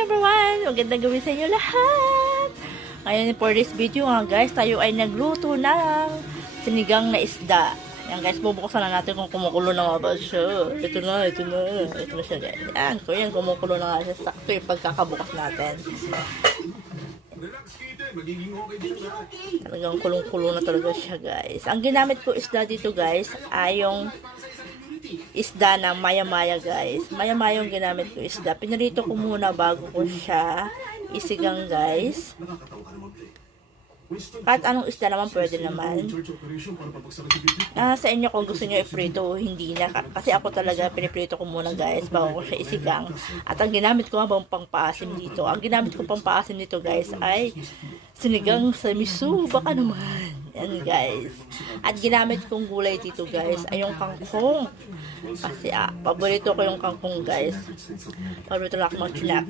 everyone! Magandang gabi sa inyo lahat! Ngayon for this video nga guys, tayo ay nagluto ng sinigang na isda. Yan guys, bubuksan na natin kung kumukulo na nga ba siya. Ito na siya guys. Yan, so yan, kumukulo na nga siya. Sakto yung pagkakabukas natin. Talagang kulong-kulo na talaga siya guys. Ang ginamit ko isda dito guys ay yung isda na maya-maya guys. Maya-maya yung ginamit ko isda. Pinarito ko muna bago ko siya isigang guys. Kahit anong isda naman pwede naman. Sa inyo kung gusto nyo i-prito o hindi na. Kasi ako talaga piniprito ko muna guys bago ko siya isigang. At ang ginamit ko nga bang pangpaasim dito. Ang ginamit ko pangpaasim dito guys ay sinigang sa miso. Baka naman. Yan guys. At ginamit kong gulay dito guys ay yung kangkong. Kasi paborito ko yung kangkong guys. Paborito lang ako mag-chinap.